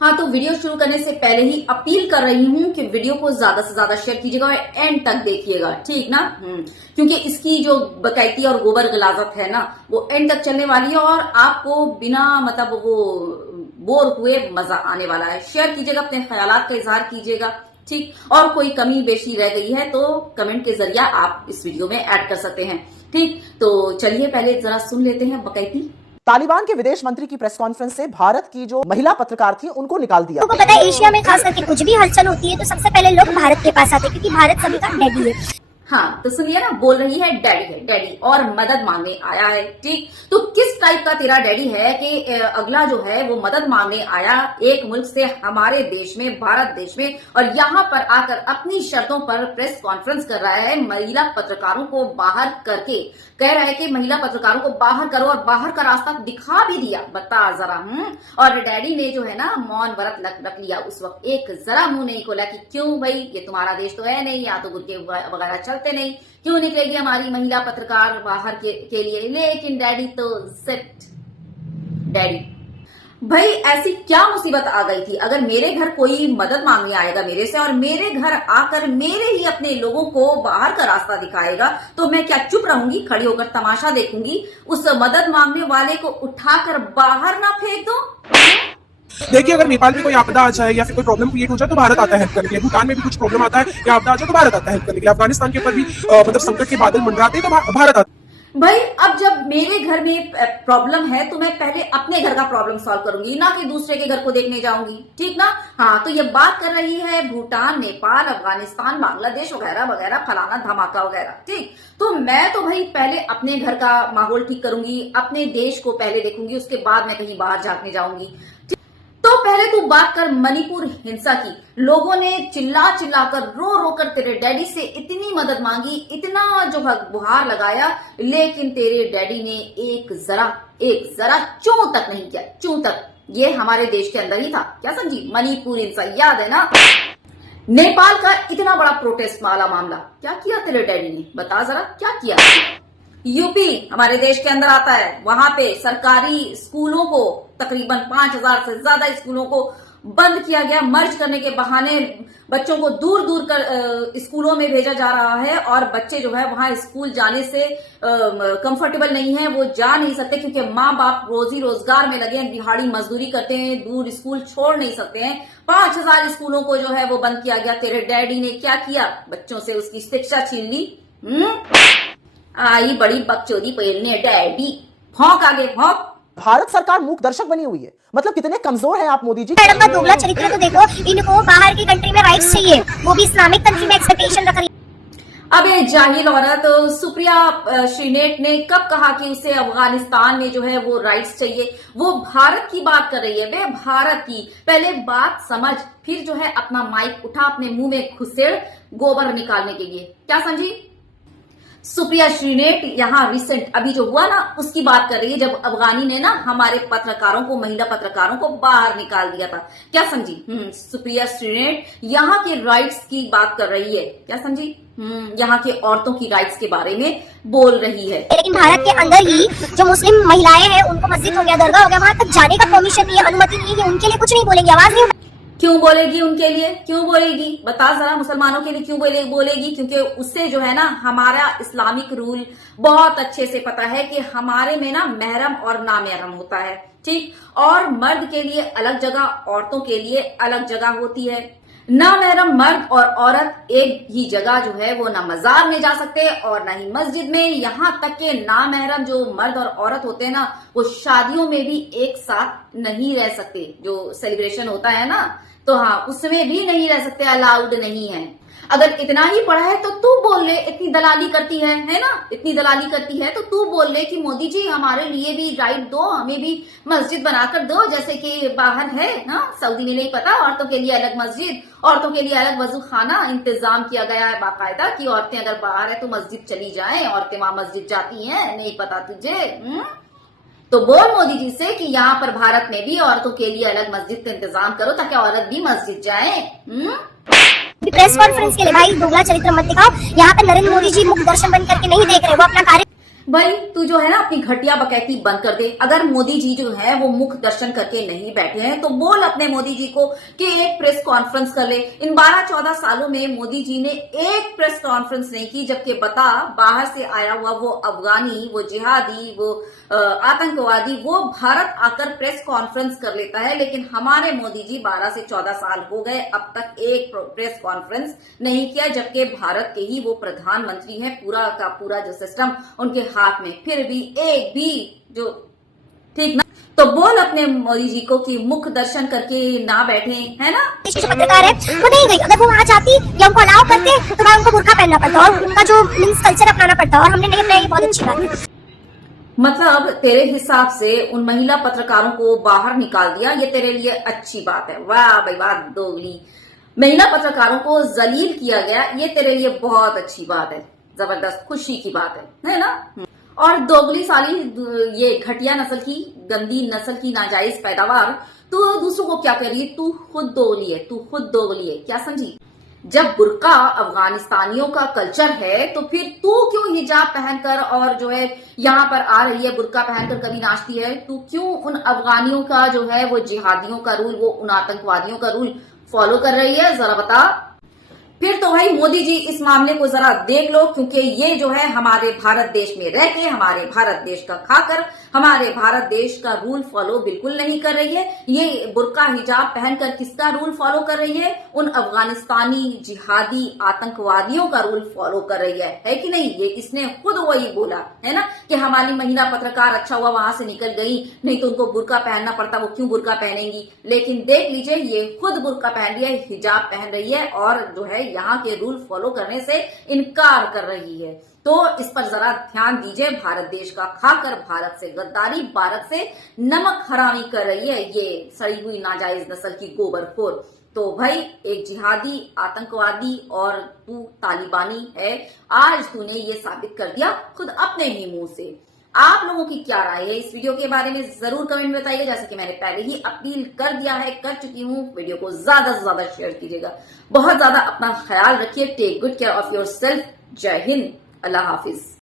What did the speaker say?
हाँ, तो वीडियो शुरू करने से पहले ही अपील कर रही हूँ कि वीडियो को ज्यादा से ज्यादा शेयर कीजिएगा और एंड तक देखिएगा, ठीक ना। क्योंकि इसकी जो बकैती और गोबर गलाजत है ना, वो एंड तक चलने वाली है और आपको बिना मतलब वो बोर हुए मजा आने वाला है। शेयर कीजिएगा, अपने ख्यालात का इजहार कीजिएगा, ठीक। और कोई कमी बेशी रह गई है तो कमेंट के जरिए आप इस वीडियो में ऐड कर सकते हैं, ठीक। तो चलिए पहले जरा सुन लेते हैं बकैती। तालिबान के विदेश मंत्री की प्रेस कॉन्फ्रेंस से भारत की जो महिला पत्रकार थी उनको निकाल दिया। आपको पता है एशिया में खास करके कुछ भी हलचल होती है तो सबसे पहले लोग भारत के पास आते हैं क्योंकि भारत सभी का डैडी है। हाँ, तो सुनिए ना, बोल रही है डैडी और मदद मांगने आया है, ठीक। तो किस टाइप का तेरा डैडी है कि अगला जो है वो मदद मांगने आया एक मुल्क से हमारे देश में, भारत देश में, और यहाँ पर आकर अपनी शर्तों पर प्रेस कॉन्फ्रेंस कर रहा है महिला पत्रकारों को बाहर करके। कह रहा है कि महिला पत्रकारों को बाहर करो और बाहर का रास्ता दिखा भी दिया, बता जरा। और डैडी ने जो है ना मौन व्रत रख लिया उस वक्त, एक जरा मुंह नहीं खोला कि क्यों भाई, ये तुम्हारा देश तो है नहीं, यहाँ तो गुटके वगैरह चलते नहीं, क्यों निकलेगी हमारी महिला पत्रकार बाहर के लिए। लेकिन डैडी तो सेट डैडी भाई, ऐसी क्या मुसीबत आ गई थी? अगर मेरे घर कोई मदद मांगने आएगा मेरे से और मेरे घर आकर मेरे ही अपने लोगों को बाहर का रास्ता दिखाएगा तो मैं क्या चुप रहूंगी? खड़ी होकर तमाशा देखूंगी? उस मदद मांगने वाले को उठाकर बाहर ना फेंक दो? देखिए, अगर नेपाल में कोई आपदा आ जाए या फिर कोई प्रॉब्लम क्रिएट हो जाए तो भारत आता है हेल्प करने के लिए। भूटान में भी कुछ प्रॉब्लम आता है या आपदा आ जाए तो भारत आता है हेल्प करने के लिए। अफगानिस्तान के ऊपर भी मतलब संकट के बादल मंडराते हैं तो भारत आता है। भाई, अब जब मेरे घर में प्रॉब्लम है तो मैं पहले अपने घर का प्रॉब्लम सॉल्व करूंगी, ना कि दूसरे के घर को देखने जाऊंगी, ठीक ना। हाँ, तो ये बात कर रही है भूटान, नेपाल, अफगानिस्तान, बांग्लादेश वगैरह वगैरह, फलाना धमाका वगैरह, ठीक। तो मैं तो भाई पहले अपने घर का माहौल ठीक करूंगी, अपने देश को पहले देखूंगी, उसके बाद मैं कहीं बाहर झांकने जाऊंगी। तो पहले तू बात कर मणिपुर हिंसा की। लोगों ने चिल्ला कर रो रो कर तेरे डैडी से इतनी मदद मांगी, इतना जो गुहार लगाया, लेकिन तेरे डैडी ने एक जरा चूं तक नहीं किया, चूं तक। ये हमारे देश के अंदर ही था, क्या समझी? मणिपुर हिंसा याद है ना? नेपाल का इतना बड़ा प्रोटेस्ट वाला मामला, क्या किया तेरे डैडी ने? बता जरा, क्या किया? यूपी हमारे देश के अंदर आता है, वहां पे सरकारी स्कूलों को तकरीबन 5000 से ज्यादा स्कूलों को बंद किया गया। मर्ज करने के बहाने बच्चों को दूर दूर कर स्कूलों में भेजा जा रहा है और बच्चे जो है वहां स्कूल जाने से कंफर्टेबल नहीं है, वो जा नहीं सकते क्योंकि माँ बाप रोजी रोजगार में लगे हैं, दिहाड़ी मजदूरी करते हैं, दूर स्कूल छोड़ नहीं सकते हैं। 5000 स्कूलों को जो है वो बंद किया गया। तेरे डैडी ने क्या किया? बच्चों से उसकी शिक्षा छीन ली। आई बड़ी बकचोदी पहलने डैडी, भौंक आगे भौंक। भारत सरकार मूक दर्शक बनी हुई है, मतलब कितने कमजोर हैं आप मोदी जी। मैडम का दोगला चरित्र तो देखो, इनको बाहर की कंट्री में राइट्स चाहिए, वो भी इस्लामिक कंट्री में एक्सपेक्टेशन रख रही है। अब ये जाहिल औरत सुप्रिया श्रीनेट ने कब कहा कि उसे अफगानिस्तान में जो है वो राइट्स चाहिए? वो भारत की बात कर रही है, वे भारत की। पहले बात समझ, फिर जो है अपना माइक उठा, अपने मुंह में घुसेड़ गोबर निकालने के लिए, क्या समझी? सुप्रिया श्रीनेट यहाँ रिसेंट अभी जो हुआ ना उसकी बात कर रही है, जब अफगानी ने ना हमारे पत्रकारों को, महिला पत्रकारों को बाहर निकाल दिया था, क्या समझी? सुप्रिया श्रीनेट यहाँ के राइट्स की बात कर रही है, क्या समझी? यहाँ के औरतों की राइट्स के बारे में बोल रही है। लेकिन भारत के अंदर ही जो मुस्लिम महिलाएं हैं उनको मस्जिद हो गया, दरगाह हो गया, वहां तक जाने का परमिशन नहीं है, अनुमति नहीं है, उनके लिए कुछ नहीं बोलेंगे, आवाज नहीं। क्यों बोलेगी उनके लिए? क्यों बोलेगी? बता जरा, मुसलमानों के लिए क्यों बोलेगी? क्योंकि उससे जो है ना हमारा इस्लामिक रूल बहुत अच्छे से पता है कि हमारे में ना महरम और नामहरम होता है, ठीक। और मर्द के लिए अलग जगह, औरतों के लिए अलग जगह होती है। नामहरम मर्द और औरत एक ही जगह जो है वो ना मजार में जा सकते और ना ही मस्जिद में। यहाँ तक के नामहरम जो मर्द और औरत होते हैं ना, वो शादियों में भी एक साथ नहीं रह सकते। जो सेलिब्रेशन होता है ना, तो हाँ उसमें भी नहीं रह सकते, अलाउड नहीं है। अगर इतना ही पढ़ा है तो तू बोल ले, इतनी दलाली करती है ना, इतनी दलाली करती है तो तू बोल ले कि मोदी जी हमारे लिए भी राइट दो, हमें भी मस्जिद बनाकर दो जैसे कि बाहर है ना। सऊदी में नहीं पता, औरतों के लिए अलग मस्जिद, औरतों के लिए अलग वजू खाना इंतजाम किया गया है बाकायदा कि औरतें अगर बाहर है तो मस्जिद चली जाएं, औरतें वहां मस्जिद जाती हैं, नहीं पता तुझे? तो बोल मोदी जी से कि यहाँ पर भारत में भी औरतों के लिए अलग मस्जिद का इंतजाम करो ताकि औरत भी मस्जिद जाए। प्रेस कॉन्फ्रेंस के लिए भाई दोगला चरित्र मत दिखाओ। यहाँ पे नरेंद्र मोदी जी मुख दर्शन बन करके नहीं देख रहे, वो अपना कार्य भाई तू जो है ना अपनी घटिया बकैती बंद कर दे। अगर मोदी जी जो है वो मुख दर्शन करके नहीं बैठे हैं तो बोल अपने मोदी जी को कि एक प्रेस कॉन्फ्रेंस कर ले। इन 12-14 सालों में मोदी जी ने एक प्रेस कॉन्फ्रेंस नहीं की, जबकि बता बाहर से आया हुआ वो अफगानी, वो जिहादी, वो आतंकवादी वो भारत आकर प्रेस कॉन्फ्रेंस कर लेता है। लेकिन हमारे मोदी जी 12 से 14 साल हो गए, अब तक एक प्रेस कॉन्फ्रेंस नहीं किया, जबकि भारत के ही वो प्रधानमंत्री हैं। पूरा का पूरा जो सिस्टम उनके हाथ में, फिर भी एक भी जो ठीक ना। तो बोल अपने मोदी जी को कि मुख दर्शन करके ना बैठे, है ना। जो पत्रकार है वो नहीं गई। अगर वो वहाँ जाती या उनको अलाउ करते तो भाई उनको बुर्का पहनना पड़ता और उनका जो मीन्स कल्चर अपनाना पड़ता, और हमने नहीं अपनाया, ये बहुत अच्छी बात है। मतलब तेरे हिसाब से उन महिला पत्रकारों को बाहर निकाल दिया, ये तेरे लिए अच्छी बात है। वाह भाई वाह, दोगली। महिला पत्रकारों को जलील किया गया, ये तेरे लिए बहुत अच्छी बात है, जबरदस्त खुशी की बात है ना। और दोगली साली, ये घटिया नस्ल की, गंदी नस्ल की नाजायज पैदावार तू दूसरों को क्या कर रही है? तू खुद दोगली है, तू खुद दोगली है, क्या समझी? जब बुर्का अफगानिस्तानियों का कल्चर है तो फिर तू क्यों हिजाब पहनकर और जो है यहाँ पर आ रही है, बुर्का पहनकर कभी नाचती है? तू क्यों उन अफगानियों का जो है वो जिहादियों का रूल, वो उन आतंकवादियों का रूल फॉलो कर रही है? जरा बता। फिर तो भाई मोदी जी इस मामले को जरा देख लो, क्योंकि ये जो है हमारे भारत देश में रह के, हमारे भारत देश का खाकर, हमारे भारत देश का रूल फॉलो बिल्कुल नहीं कर रही है। ये बुर्का हिजाब पहनकर किसका रूल फॉलो कर रही है? उन अफगानिस्तानी जिहादी आतंकवादियों का रूल फॉलो कर रही है कि नहीं? ये इसने खुद वही बोला है ना कि हमारी महिला पत्रकार अच्छा हुआ वहां से निकल गई, नहीं तो उनको बुर्का पहनना पड़ता, वो क्यों बुर्का पहनेंगी। लेकिन देख लीजिए, ये खुद बुर्का पहन रही है, हिजाब पहन रही है और जो है यहाँ के रूल फॉलो करने से इनकार कर रही है। तो इस पर जरा ध्यान दीजिए। भारत देश का खाकर भारत से गद्दारी, भारत से नमक हरामी कर रही है ये सड़ी हुई नाजायज नस्ल की गोबरखोर। तो भाई एक जिहादी, आतंकवादी और तू तालिबानी है, आज तूने ये साबित कर दिया खुद अपने ही मुंह से। आप लोगों की क्या राय है इस वीडियो के बारे में? जरूर कमेंट में बताइएगा। जैसे कि मैंने पहले ही अपील कर दिया है, कर चुकी हूँ, वीडियो को ज्यादा से ज्यादा शेयर कीजिएगा। बहुत ज्यादा अपना ख्याल रखिए। Take good care of your self. जय हिंद, अल्लाह हाफिज।